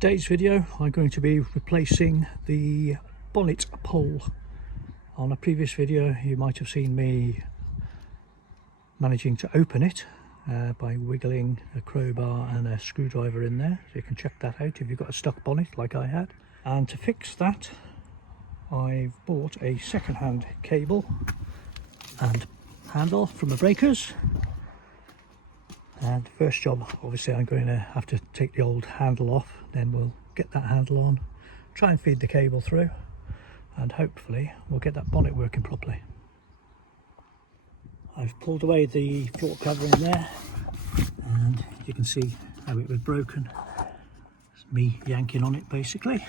today's video I'm going to be replacing the bonnet pole. On a previous video you might have seen me managing to open it by wiggling a crowbar and a screwdriver in there, so you can check that out if you've got a stuck bonnet like I had. And to fix that I've bought a second-hand cable and handle from the breakers. And first job, obviously I'm going to have to take the old handle off, then we'll get that handle on, try and feed the cable through, and hopefully we'll get that bonnet working properly. I've pulled away the floor covering there and you can see how it was broken. It's me yanking on it basically.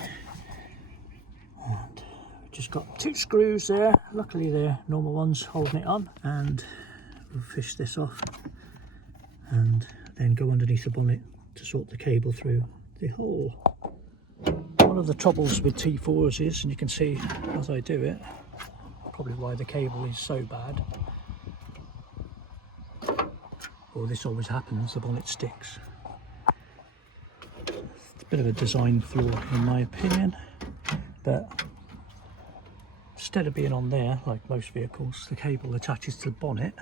And I've just got 2 screws there, luckily they're normal ones holding it on, and we'll fish this off and then go underneath the bonnet to sort the cable through the hole. One of the troubles with T4s is, and you can see as I do it, probably why the cable is so bad, or this always happens, the bonnet sticks. It's a bit of a design flaw in my opinion, but instead of being on there like most vehicles, the cable attaches to the bonnet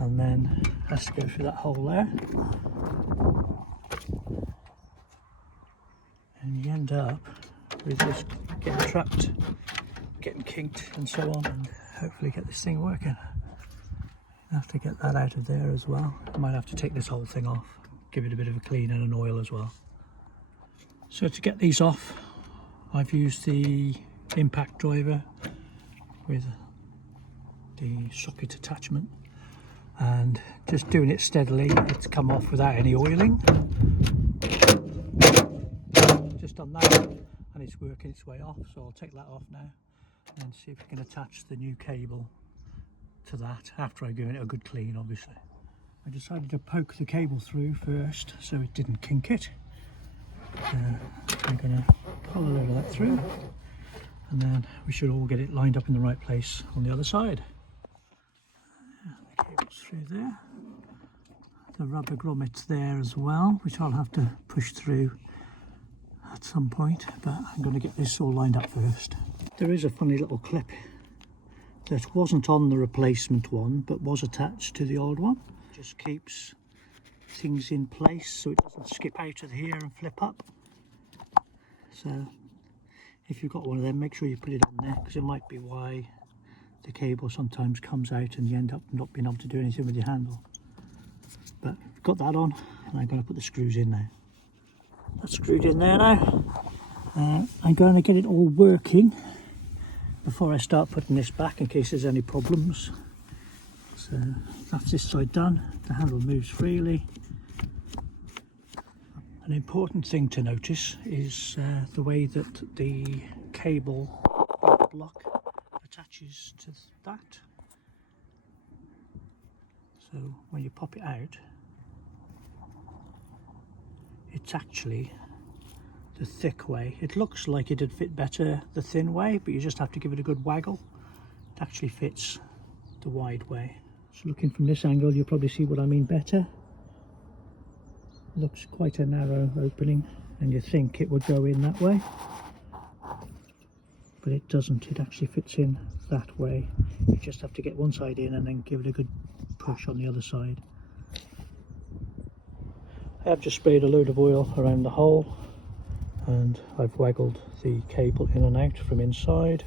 and then has to go through that hole there, and you end up with this getting trapped, getting kinked and so on, and hopefully get this thing working. I have to get that out of there as well. I might have to take this whole thing off, give it a bit of a clean and an oil as well. So to get these off I've used the impact driver with the socket attachment, and just doing it steadily, it's come off without any oiling. Just done that and it's working its way off, so I'll take that off now and see if we can attach the new cable to that after I've given it a good clean. Obviously I decided to poke the cable through first so it didn't kink it. I'm going to pull a load of that through and then we should all get it lined up in the right place on the other side. The cable's through there, the rubber grommet's there as well, which I'll have to push through at some point, but I'm going to get this all lined up first. There is a funny little clip that wasn't on the replacement one but was attached to the old one. It just keeps things in place so it doesn't skip out of here and flip up. So if you've got one of them, make sure you put it on there, because it might be why the cable sometimes comes out and you end up not being able to do anything with your handle. But I've got that on and I'm going to put the screws in now. That's screwed in there now. I'm going to get it all working before I start putting this back in case there's any problems. So that's this side done. The handle moves freely. An important thing to notice is the way that the cable block attaches to that. So when you pop it out, it's actually the thick way. It looks like it'd fit better the thin way, but you just have to give it a good waggle. It actually fits the wide way. So looking from this angle you'll probably see what I mean better. Looks quite a narrow opening and you think it would go in that way, but it doesn't. It actually fits in that way. You just have to get one side in and then give it a good push on the other side. I have just sprayed a load of oil around the hole and I've waggled the cable in and out from inside,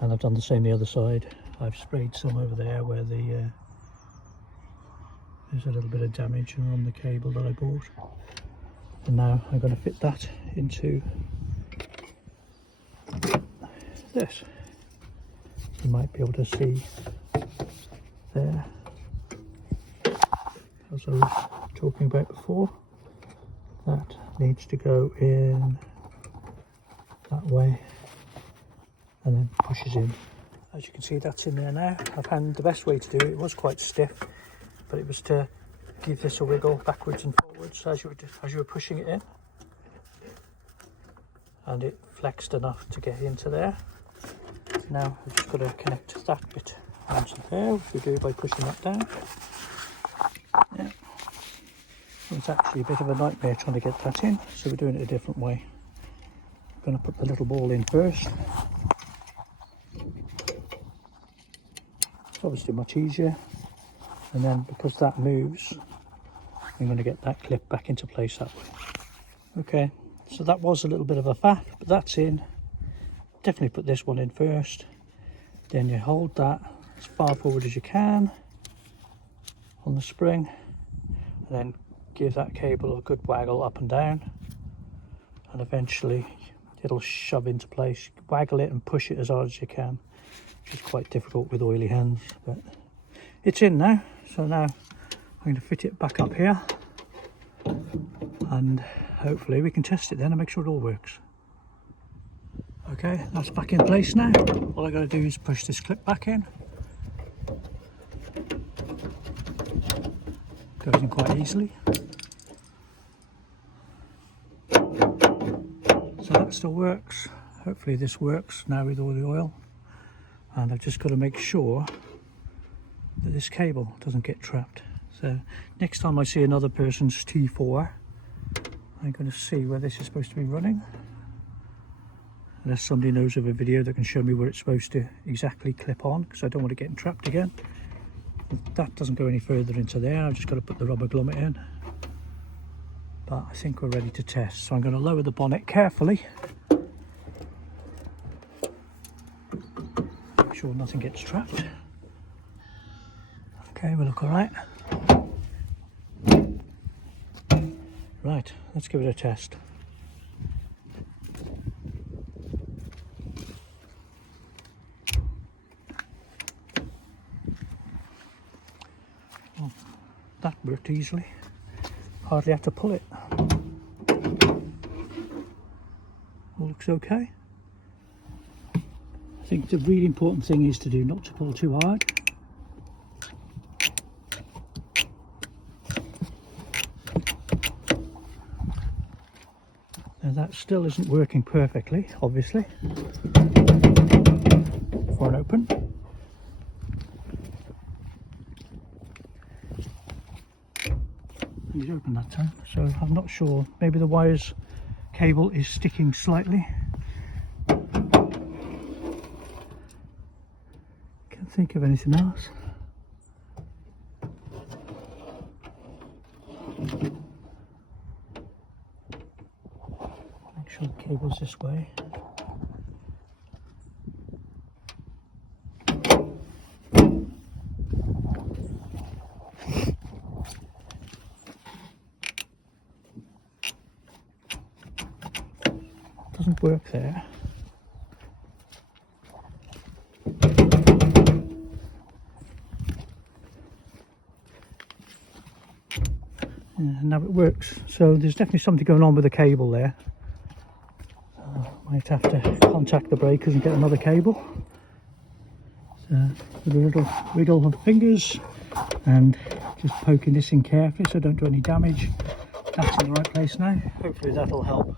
and I've done the same the other side. I've sprayed some over there where there's a little bit of damage on the cable that I bought, and now I'm going to fit that into this. You might be able to see there, as I was talking about before, that needs to go in that way and then pushes in. As you can see, that's in there now. I found the best way to do it, it was quite stiff, but it was to give this a wiggle backwards and forwards as you were pushing it in, and it flexed enough to get into there. Now I've just got to connect that bit onto there, which we do by pushing that down. Yeah. It's actually a bit of a nightmare trying to get that in, so we're doing it a different way. I'm going to put the little ball in first. It's obviously much easier, and then because that moves, I'm going to get that clip back into place that way. Okay, so that was a little bit of a faff, but that's in. Definitely put this one in first. Then you hold that as far forward as you can on the spring, and then give that cable a good waggle up and down, and eventually it'll shove into place. Waggle it and push it as hard as you can, which is quite difficult with oily hands, but it's in now. So now I'm going to fit it back up here, and hopefully we can test it then and make sure it all works. Okay, that's back in place now. All I got to do is push this clip back in. Goes in quite easily. So that still works. Hopefully this works now with all the oil. And I've just got to make sure that this cable doesn't get trapped. So next time I see another person's T4, I'm going to see where this is supposed to be running. Unless somebody knows of a video that can show me where it's supposed to exactly clip on, because I don't want to get trapped again. If that doesn't go any further into there, I've just got to put the rubber grommet in. But I think we're ready to test. So I'm going to lower the bonnet carefully. Make sure nothing gets trapped. Okay, we look all right. Right, let's give it a test. Well, that worked easily. Hardly have to pull it. All looks okay. I think the really important thing is to do not to pull too hard. Now that still isn't working perfectly, obviously. For an open. He's open that time, so I'm not sure. Maybe the wires cable is sticking slightly. Can't think of anything else. Make sure the cable's this way. Doesn't work there. Yeah, now it works. So there's definitely something going on with the cable there. So I might have to contact the breakers and get another cable. So with a little wiggle of the fingers and just poking this in carefully so I don't do any damage. That's in the right place now. Hopefully that'll help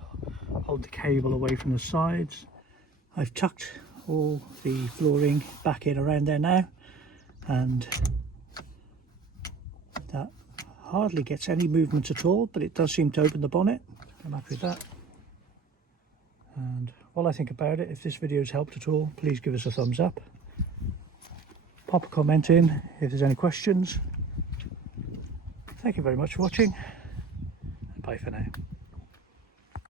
hold the cable away from the sides. I've tucked all the flooring back in around there now, and that hardly gets any movement at all, but it does seem to open the bonnet. I'm happy with that. And while I think about it, if this video has helped at all, please give us a thumbs up. Pop a comment in if there's any questions. Thank you very much for watching. Bye for now.